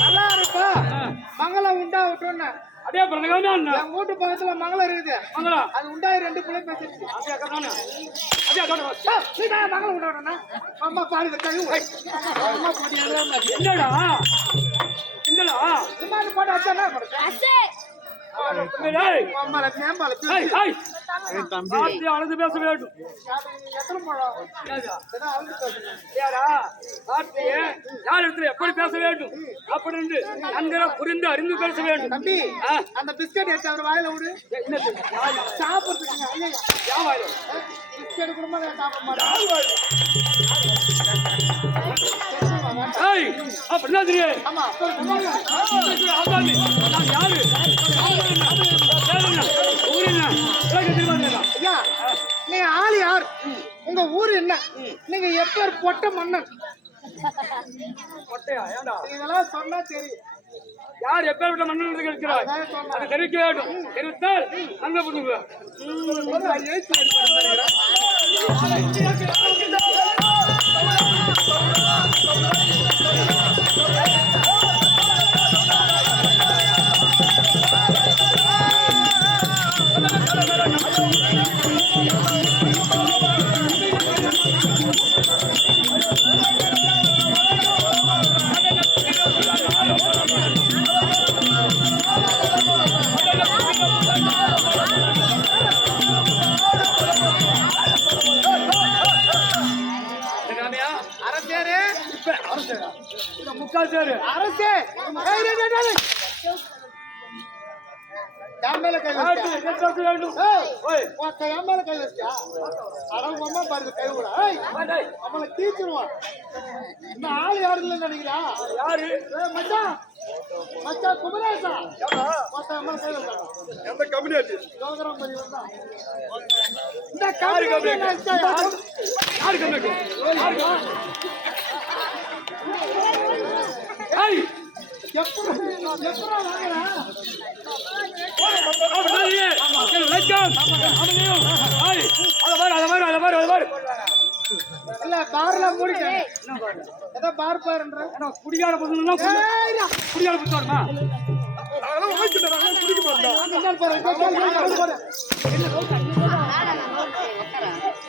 நல்லா இருப்பா மங்களம் உண்டாகட்டும். அதே பிறகு என் வீட்டு பக்கத்துல மங்களம் இருக்குது. மங்களம் அது உண்டாகி 2 பிள்ளை பேசிருச்சு. மங்களம் உண்டாகணும்னா அம்மா பாடி கழுவு. அம்மா பாடி என்னடா என்னடா இன்னொரு பாட்டு அச்சானா அழுது பேச வேண்டும். யார் இடத்துல எப்படி பேச வேண்டும் அப்படின்னு நன்கு புரிந்து அறிந்து பேச வேண்டும். தம்பி அந்த பிஸ்கட் எடுத்து அவர் வாயில விடு. சாப்பிடுறதுக்கு பிஸ்கட் குடும்பம் சாப்பிட மாட்டேன். அப்படின்னா தெரியும். யாரு நீ ஆள் யார்? உங்க ஊரு என்ன? நீங்க எப்ப பொட்ட மன்னன்? இதெல்லாம் சொன்னா தெரியும். யார் எப்பேற்பட்ட மன்னன் இருக்கிறார் அது தெரிவிக்க வேண்டும். தெரிவித்தால் அங்க பண்ணுங்க. அரசே என் மேல கை யாருக்கு வச்சியா? என்ன பேச வேண்டும்? ஏய், ஓய், ஒருத்தன் என் மேல கை வச்சியா? அட உங்க அம்மா பாருங்க கை விட. ஏய், டேய், அவனை தீச்சிருவான். இந்த ஆள் யாரு இல்லைன்னு நினைக்கிறா? யாரு? ஏய், மச்சான் மச்சான் குமரேசா ஒருத்தன் என் மேல கை வச்சான். எந்த கம்யூனிட்டி? யோகராம் பதி வந்தான். இந்த கம்பெனி என்ன வச்சா? யாரு கம்யூனிட்டி? ஏய், எப்படா வாங்குறா? அப்படியே எனக்கு லட்சம் அவனையும் ஏய் அத பாரு இல்ல பார்ல மூடிக்க. ஏதோ பார் பாருன்ற. ஏன்னா குடியார பசங்கன்னா குடியார பசங்க அதெல்லாம் வாங்கிட்டாங்க குடிக்க மாட்டாங்க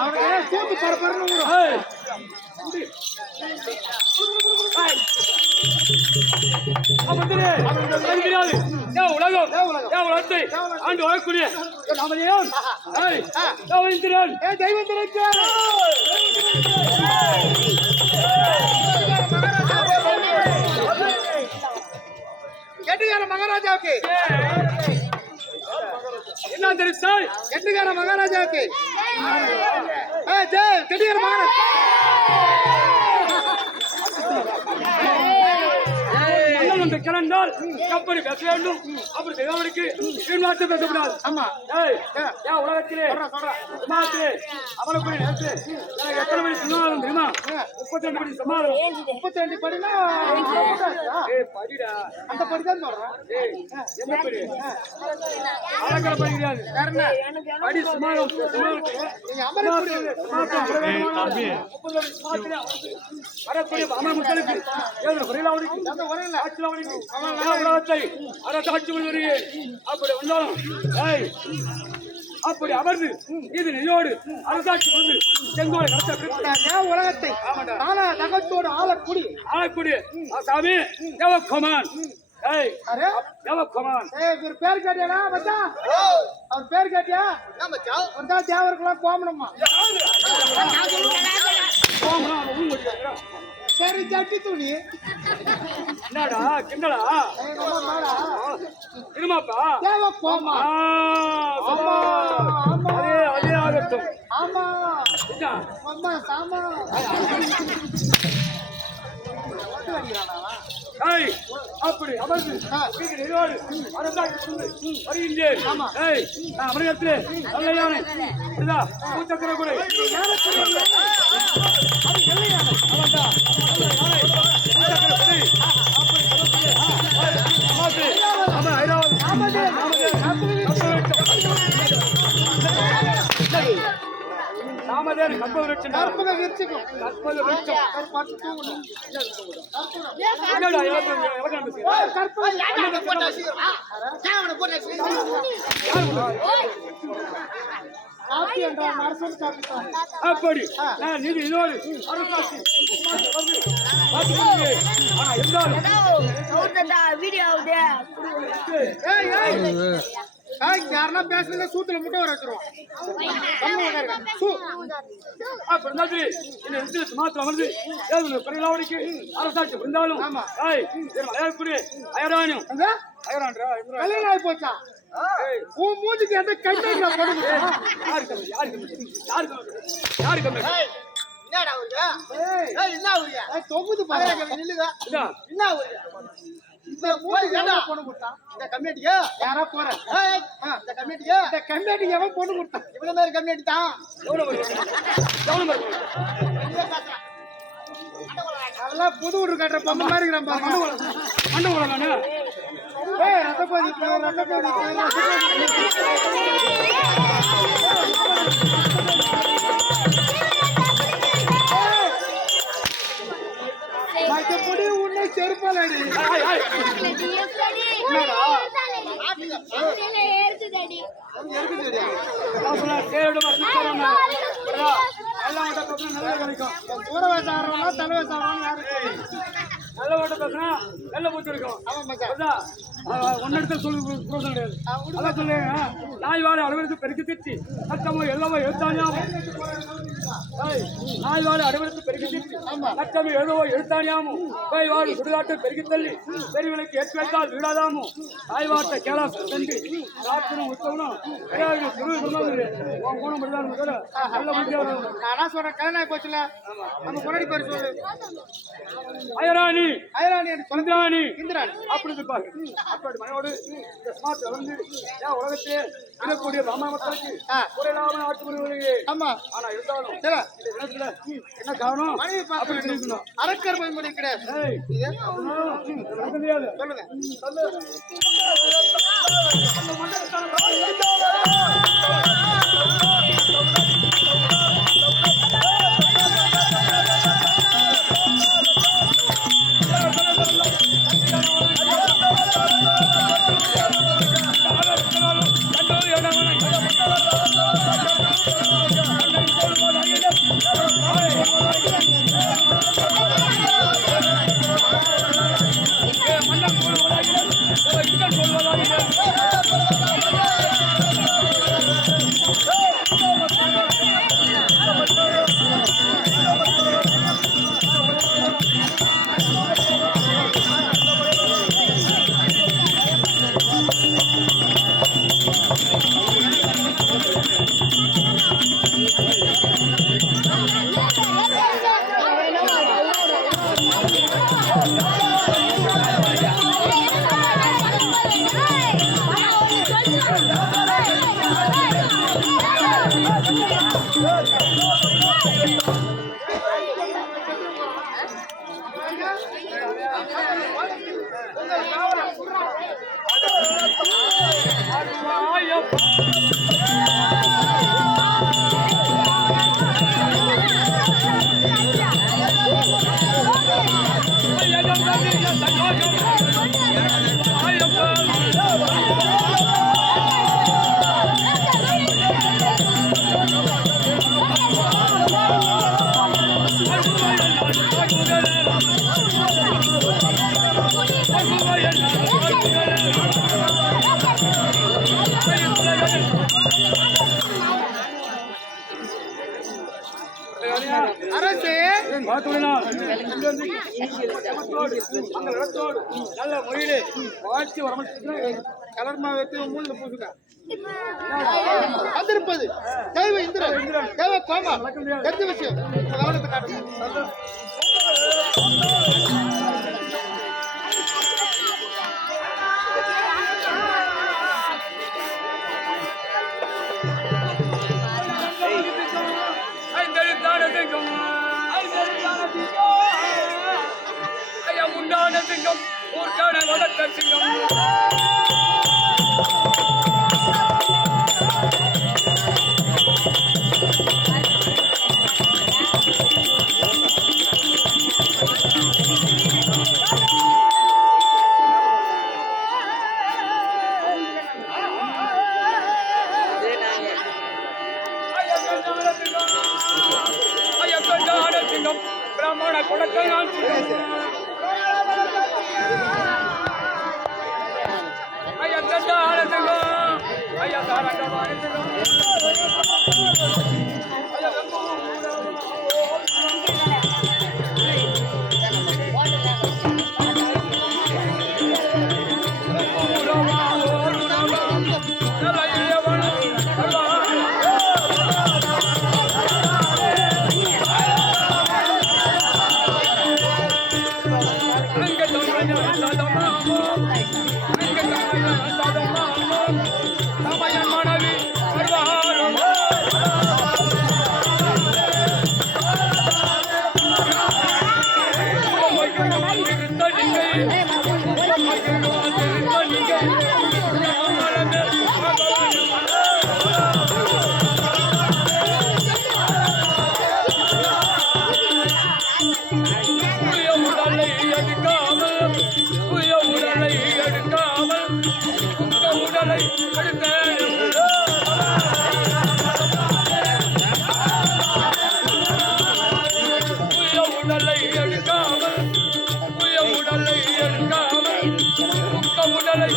அவனுக்கு சூப்பு பரபரன்னு ஏய் அப்பதே அவன் தெரியாது உலகத்தை ஆண்டு வாழக்கூடிய அவனையும் ஏய் தேவேந்திரன் கெட்டிக்கார மகாராஜாவுக்கு என்ன தெரிவித்தாய்? கெட்டிக்கார மகாராஜாவுக்கு கெட்டிக்கார மகாராஜா கிளந்தால் கம்பெனி பேச வேண்டும். அப்படி தேவனுக்கு கீழ்நாட்டு பேசக்கூடாது. ஆமா ஏய் ஏன் உலகத்திலே சமாதத்திலே அவனுக்குரிய நேரத்திலே எனக்கு எத்தனை மணி சொன்னாலும் தெரியுமா? 32 மணி சமாதம். 32 படினா ஏய் படிடா. அந்த படி தான் சொல்றேன். ஏய் என்ன படி? அழகர படி கிடையாது. படி சமாதம் சமாதத்துக்கு நீங்க அமரக்கூடிய வரக்கூடிய அமர் முத்தலுக்கு ஏதோ குறையில அவனுக்கு அந்த உரையில ஆட்சியில் அவனுக்கு உலகத்தை அரசாட்சி வருகிறேன். அப்படி வந்தாலும் ஏய் அப்படி அமர்ந்து இது நிலையோடு அரசாட்சி வந்து செங்கோலை கடத்த உலகத்தை நானா நகத்தோடு ஆளக்குடி ஆளக்கூடிய சாமி தேவகுமான். ஏய் தேவகுமான் இவர் பேர் கேட்டியா மச்சான்? அவர் பேர் கேட்டியா? வந்தா தேவருக்குலாம் கோமணம்மா. சரி ஜட்டி துணி என்னடா கிண்டலா திருமாப்பா தேவ கோமா. ஆமா ஆமா அதே அதே ஆகட்டும். ஆமா என்ன அம்மா சாமா ஏய் அப்படி அமர்ந்து இது நிலையோடு அரசாட்சி வந்து வருகின்றேன். ஏய் நான் அமரகத்திலே நல்ல யானை இதா பூச்சக்கர கூட ராமதேவன் கற்பக விரிச்சுக்கும் காப்பி என்ற அரசன் காப்பித்தான். அப்படி நான் நீதி இதோடு அரசாட்சி இருந்தாலும் யாருன்னா பேசுறீங்க சூத்துல முட்டை வர வச்சிருவோம். மாத்திரம் வந்து குறையிலாவடிக்கு அரசாட்சி இருந்தாலும் அயற்குரிய அயரானும் கல்யாணம் ஆகி போச்சா? உன் மூஞ்சிக்கு எந்த கைத்தா போடுங்க. தொகுது நில்லுங்க. பொண்ணு கொடுத்தான் இந்த கம்யூனிட்டிக்கு யாரா போற இந்த கம்யூனிட்டிக்கு எவன் பொண்ணு கொடுத்தான்? இவ்வளவு மாதிரி கம்யூனிட்டி தான். அதெல்லாம் புது ஊரு கட்டுற பொம்மை மாதிரி இருக்கிறான் பாருங்க. ரத்தப்பதி மற்றபடி உன்னை செருப்பாலடி நல்ல ஓட்ட பேசுனா நல்ல பூச்சி இருக்கும். ஒன்னெடுத்த சொல்லு கிடையாது. அதான் சொல்லுங்க நாய் வாழை அளவிற்கு பெருக்கி திட்டி சத்தமும் எல்லாமே எழுத்தாங்க நாய் வாழ அடைவெடுத்து பெருகி லட்சம் ஏதோ எழுத்தானியாமும் பேய் வாழும் சுடுகாட்டை பெருகி தள்ளி பெருவிலைக்கு ஏற்றி வைத்தால் வீடாதாமும் தாய் வார்த்தை கேளா சென்று ராத்திரம் உத்தவனும் குணம் முடிதான் நல்ல முடியாது. நானா சொல்றேன் கல்யாணம் போச்சுல நம்ம முன்னாடி பேர் சொல்லு. அயராணி அயராணி என்று சொல்லு. இந்திராணி இந்திராணி அப்படி இருப்பாங்க. அப்படி மனையோடு இந்த ஸ்மார்ட் வந்து ஏன் உலகத்திலே இருக்கக்கூடிய பிராமண மக்களுக்கு குறையில்லாம ஆட்சி புரிவதற்கு. ஆமா. ஆனா இருந்தாலும் சரி இந்த இடத்துல என்ன காரணம் மனைவி அப்படி இருக்கணும். அரக்கர் பயன்படுத்தி கிடையாது. தெரியாது சொல்லுங்க. அரசே நல்ல மொழியிலே வாழ்ச்சி வர கலர் மாவத்தை மூணு பூசுங்க. வந்திருப்பது தேவ இந்திரன் தேவ கோமா எந்த விஷயம் கவனத்தை காட்டுங்க. உண்டான சிங்கம் ஊர்க்கான வளர்த்த சிங்கம் பிராமண குலத்தை நான் ஐயா தண்டாளத்துக்கும் ஐயா தாரங்கமானத்துக்கும் உடலை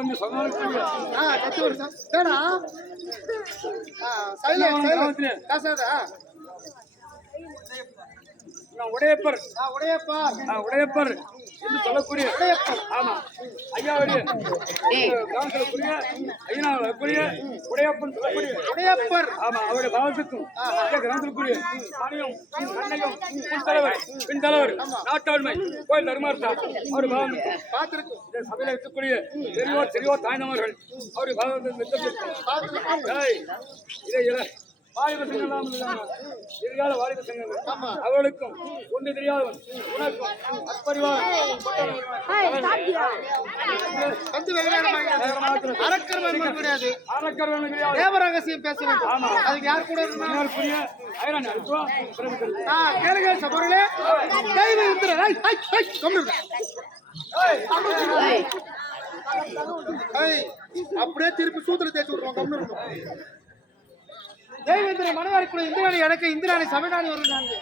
வந்து சொன்னாலும் கத்தி ஒரு தேடா சைலண்ட் கிராமத்திலே பேசாதா உடையப்பர் உடையப்பா உடையப்பர் என்று சொல்லக்கூடிய உடையப்பர் ஆமா ஐயாவுடைய கிராமத்திற்குரிய ஐயனாவுக்குரிய உடையப்பன் சொல்லக்கூடிய உடையப்பர் ஆமா அவருடைய பாவத்துக்கும் கிராமத்திற்குரிய மணியும் கண்ணையும் தலைவர் பின் தலைவர் நாட்டாண்மை கோயில் தருமாறுத்தா அவர் பாவம் பார்த்திருக்கும் இந்த சபையில இருக்கக்கூடிய பெரியோர் தாய்ந்தவர்கள் அவருடைய பாவத்தை இதை வாலிப சங்கங்கள் எதிர்கால வாலிப சங்கங்கள் அவர்களுக்கும் ஒன்று தெரியாதவன் உனக்கும் அற்பறிவாளன் அரக்கர்வன் கிடையாது அரக்கர்வன் கிடையாது தேவரகசியம் பேச வேண்டும் ஆமா அதுக்கு யார் கூட இருந்தார் கேளுங்க சபர்களே தெய்வ இந்திரன் அப்படியே திருப்பி சூத்திர தேய்ச்சி விடுறோம் கம்னு தெய்வ இந்திரன் மனவாரி கூட இந்திராணி அடக்க இந்திராணி சபைநாணி வருகிறாங்க